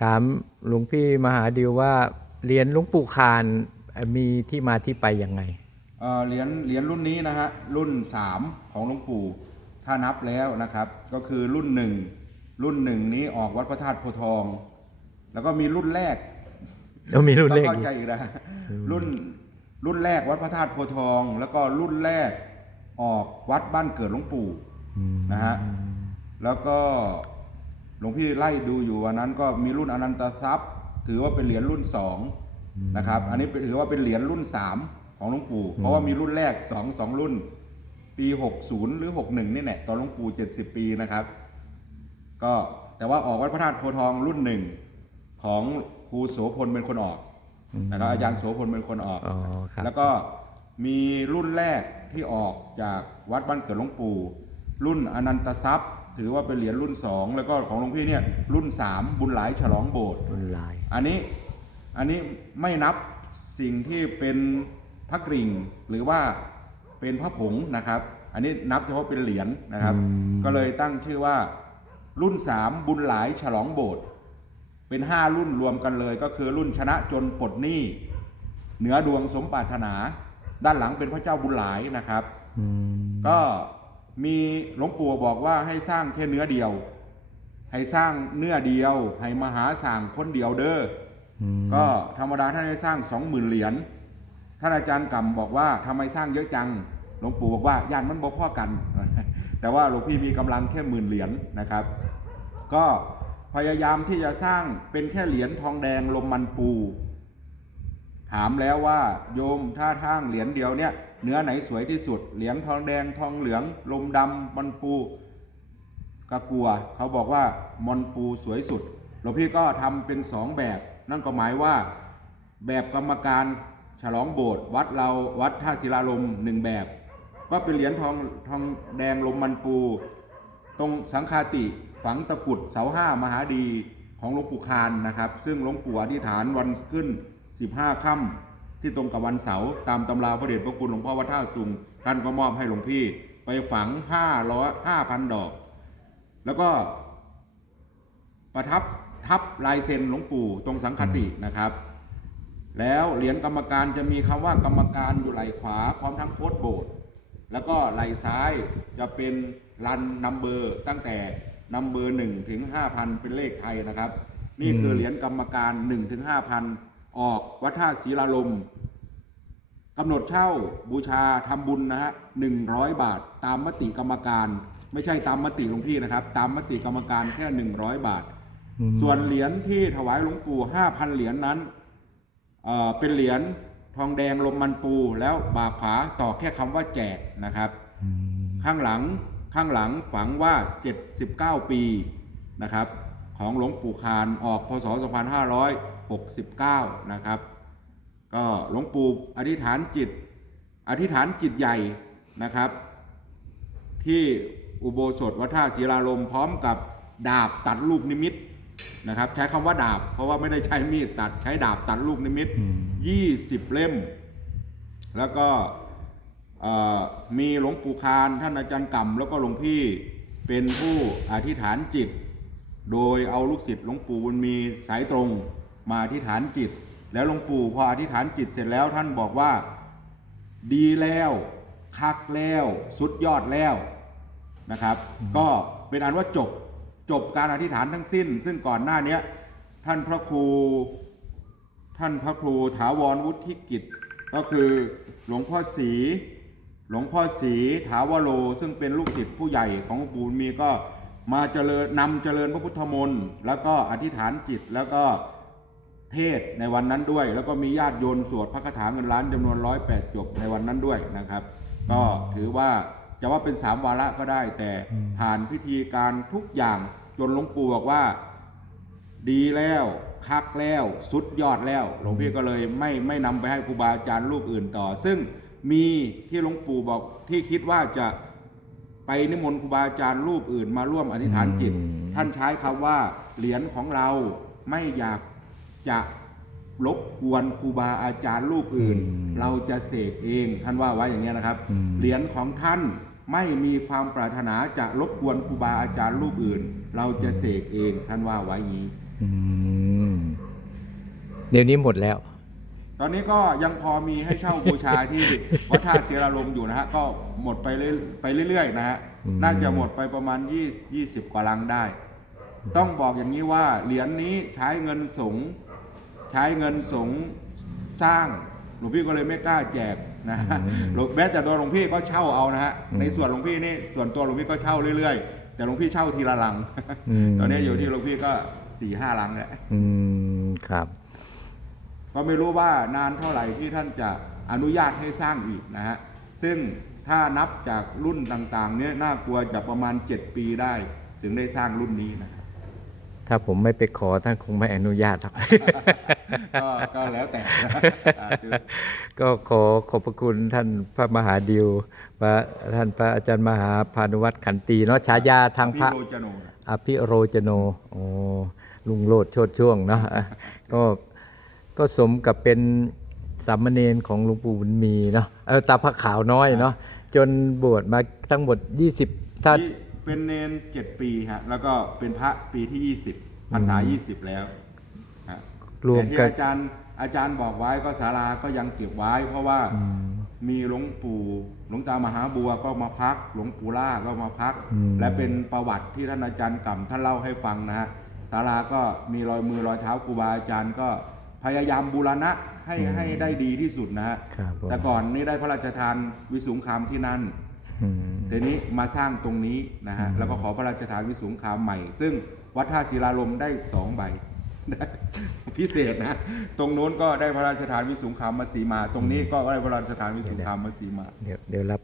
ถามหลวงพี่มหาดิวว่าเหรียญหลุงปู่คานเอ่อมีที่มาที่ไปยังไงเอ่อเหรียญเหรียญรุ่นนี้นะฮะรุ่น 3 ของหลวงปู่ถ้านับแล้วนะครับ ก็คือรุ่นหนึ่งรุ่นหนึ่งนี้ออกวัดพระธาตุโพธิ์ทอง แล้วก็มีรุ่นแรกแล้วมีรุ่นต้อเลงขเข้าอีกใจอีกนะรุ่นรุ่นแรกวัดพระธาตุโพธิ์ทอง แล้วก็รุ่นแรกออกวัดบ้านเกิดหลวงปู่ อืมนะฮะ แล้วก็ หลวงพี่ไล่ดูอยู่วันนั้นก็มีรุ่นอนันตทรัพย์ ถือว่าเป็นเหรียญรุ่นสองนะครับ อันนี้ถือว่าเป็นเหรียญรุ่นสามของหลวงปู่ เพราะว่ามีรุ่นแรกสองสองรุ่น ปี60หรือ61นี่แหละตอนหลวงปู่70ปีนะครับ ก็แต่ว่าออกวัดพระธาตุโพธิ์ทองรุ่นหนึ่งของครูโสพลเป็นคนออกนะครับอาจารย์โสพลเป็นคนออกอ๋อครับแล้วก็มีรุ่นแรกที่ออกจากวัดบ้านเกิดหลวงปู่ รุ่นอนันตทรัพย์ ถือว่าเป็นเหรียญรุ่นสองแล้วก็ของหลวงพี่เนี่ยรุ่นสามบุญหลายฉลองโบสถ์รุ่นลาย อันนี้อันนี้ไม่นับสิ่งที่เป็นพระกริ่งหรือว่าเป็นพระผงนะครับ อันนี้นับเฉพาะเป็นเหรียญนะครับ ก็เลยตั้งชื่อว่ารุ่นสามบุญหลายฉลองโบสถ์เป็นห้ารุ่นรวมกันเลย ก็คือรุ่นชนะจนปลดหนี้เหนือดวงสมปรารถนา ด้านหลังเป็นพระเจ้าบุญหลายนะครับอืมก็ มีหลวงปู่บอกว่าให้สร้างแค่เนื้อเดียว ให้สร้างเนื้อเดียว ให้มหาสั่งคนเดียวเด้ออก็ธรรมดาท่านให้สร้างสองหมื่นเหรียญท่านอาจารย์กำบอกว่าทำไมสร้างเยอะจังหลวงปู่บอกว่าย่านมันบ่พ่อกัน แต่ว่าหลวงพี่มีกำลังแค่หมื่นเหรียญนะครับ ก็พยายามที่จะสร้างเป็นแค่เหรียญทองแดงลมมันปู ถามแล้วว่าโยมถ้าทางเหรียญเดียวเนี่ย เนื้อไหนสวยที่สุด เหรียญทองแดงทองเหลือง ลมดำมันปูกะกัว เขาบอกว่ามอนปูสวยสุดหลวงพี่ก็ทำเป็นสองแบบ นั่นก็หมายว่า แบบกรรมการฉลองโบสถ์วัดเราวัดท่าศิลาลมหนึ่งแบบ ก็เป็นเหรียญทองทองแดงลมมันปู ตรงสังคาติฝังตะกุดเสาห้ามหาดีของหลวงปู่คานนะครับ ซึ่งหลวงปู่อธิษฐานวันขึ้น 15ค่ำ ที่ตรงกับวันเสาร์ตามตำราพระเดชพระคุณหลวงพ่อวัดท่าสุงท่านก็มอบให้หลวงพี่ไปฝัง500 5,000ดอก แล้วก็ประทับทับลายเซ็นหลวงปู่ตรงสังคตินะครับ แล้วเหรียญกรรมการจะมีคำว่ากรรมการอยู่ไหล่ขวาพร้อมทั้งโค้ดโบสถ์แล้วก็ไหล่ซ้ายจะเป็นรันนัมเบอร์ตั้งแต่นัมเบอร์หนึ่งถึงห้าพันเป็นเลขไทยนะครับ นี่คือเหรียญกรรมการหนึ่งถึงห้าพัน ออกวัดท่าศรีลาลมกำหนดเช่าบูชาทำบุญนะฮะหนึ่งร้อยบาท ตามมติกรรมการ ไม่ใช่ตามมติหลวงพี่นะครับ ตามมติกรรมการแค่หนึ่งร้อยบาท ส่วนเหรียญที่ถวายหลวงปู่ห้าพันเหรียญนั้นเอ่อเป็นเหรียญทองแดงลมมันปูแล้วบาขวาต่อแค่คำว่าแจกนะครับ ข้างหลังข้างหลังฝังว่า 79 ปีนะครับ ของหลวงปู่คานออกพศ 2569 นะครับ ก็หลวงปู่อธิษฐานจิต อธิษฐานจิตใหญ่นะครับ ที่อุโบสถวัดท่าศิลาลมพร้อมกับดาบตัดลูกนิมิตนะครับ ใช้คำว่าดาบ เพราะว่าไม่ได้ใช้มีดตัดใช้ดาบตัดลูกนิมิต 20 เล่ม แล้วก็มีหลวงปู่คานท่านอาจารย์กำแล้วก็หลวงพี่เป็นผู้อธิษฐานจิต โดยเอาลูกศิษย์หลวงปู่บุญมีสายตรง มาอธิษฐานจิต แล้วหลวงปู่พออธิษฐานจิตเสร็จแล้วท่านบอกว่าดีแล้วคักแล้วสุดยอดแล้วนะครับ ก็เป็นอันว่าจบจบการอธิษฐานทั้งสิ้น ซึ่งก่อนหน้าเนี้ยท่านพระครู ท่านพระครูถาวรวุฒิกิจ ก็คือหลวงพ่อศรีหลวงพ่อศรีถาวโรซึ่งเป็นลูกศิษย์ผู้ใหญ่ของหลวงปู่มีก็มาเจริญนำเจริญพระพุทธมนต์แล้วก็อธิษฐานจิตแล้วก็ เทศน์ในวันนั้นด้วย แล้วก็มีญาติโยนสวดพระคาถาเงินล้านจำนวนร้อยแปดจบในวันนั้นด้วยนะครับ ก็ถือว่าจะว่าเป็นสามวาระก็ได้ แต่ผ่านพิธีการทุกอย่างจนหลวงปู่บอกว่า ดีแล้วคักแล้วสุดยอดแล้วหลวงพี่ก็เลยไม่ไม่นำไปให้ครูบาอาจารย์รูปอื่นต่อ ซึ่งมีที่หลวงปู่บอกที่คิดว่าจะไปนิมนต์ครูบาอาจารย์รูปอื่นมาร่วมอธิษฐานจิตอืมท่านใช้คำว่าเหรียญของเราไม่อยาก จะรบกวนครูบาอาจารย์รูปอื่น เราจะเสกเองท่านว่าไว้อย่างเงี้ยนะครับ เหรียญของท่านไม่มีความปรารถนาจะรบกวนครูบาอาจารย์รูปอื่น เราจะเสกเองท่านว่าไว้อย่างนี้อืมเดี๋ยวนี้หมดแล้ว ตอนนี้ก็ยังพอมีให้เช่าบูชาที่วัดท่าเสียรารมอยู่นะฮะก็หมดไปเรื่อยไปเรื่อยๆนะฮะอืมน่าจะหมดไปประมาณ20 20กว่าลังได้ ต้องบอกอย่างนี้ว่าเหรียญนี้ใช้เงินสงฆ์ ใช้เงินสงฆ์สร้างหลวงพี่ก็เลยไม่กล้าแจกนะฮะหลวงแม้แต่ตัวหลวงพี่ก็เช่าเอานะฮะในส่วนหลวงพี่นี่ส่วนตัวหลวงพี่ก็เช่าเรื่อยๆ แต่หลวงพี่เช่าทีละลังอืมตอนนี้อยู่ที่หลวงพี่ก็สี่ห้าลังแหละอืมครับ ก็ไม่รู้ว่านานเท่าไหร่ที่ท่านจะอนุญาตให้สร้างอีกนะฮะซึ่งถ้านับจากรุ่นต่างๆ เนี่ยน่ากลัวจะประมาณ 7 ปีได้ ถึงได้สร้างรุ่นนี้นะครับ ถ้าผมไม่ไปขอท่านคงไม่อนุญาตหรอก ก็ก็แล้วแต่นะอ่าคือก็ขอขอบพระคุณท่านพระมหาดิวพระท่านพระอาจารย์มหาพานุวัตรขันตีเนาะฉายาทางพระพี่โรจโนนะ อภิโรจโนโอ้ลุงโลดโชดช่วงเนาะอะก็ ก็สมกับเป็นสามเณรของหลวงปู่บุญมีเนาะ เออตาพระขาวน้อยเนาะ จนบวชมาทั้งหมด 20 ถ้าที่ เป็นเนนเจ็ดปีฮะแล้วก็เป็นพระปีที่20พรรษา20แล้วฮะรวมแต่ที่กัน อาจารย์อาจารย์บอกไว้ก็ศาลาก็ยังเก็บไว้ เพราะว่ามีหลวงปู่หลวงตามหาบัวก็มาพัก หลวงปู่ล่าก็มาพัก อืม และเป็นประวัติที่ท่านอาจารย์กำท่านเล่าให้ฟังนะฮะศาลาก็มีรอยมือรอยเท้าครูบาอาจารย์ก็พยายามบูรณะให้ให้ได้ดีที่สุดนะฮะ ครับผม แต่ก่อนนี่ได้พระราชทานวิสุงคามที่นั่นอืม ทีนี้มาสร้างตรงนี้นะฮะแล้วก็ขอพระราชทานวิสุงคามใหม่ ซึ่งวัดท่าศิลาลมได้สองใบพิเศษนะ ตรงโน้นก็ได้พระราชทานวิสุงคามมาสีมา ตรงนี้ก็ได้พระราชทานวิสุงคามมาสีมา เดี๋ยวเดี๋ยวรับ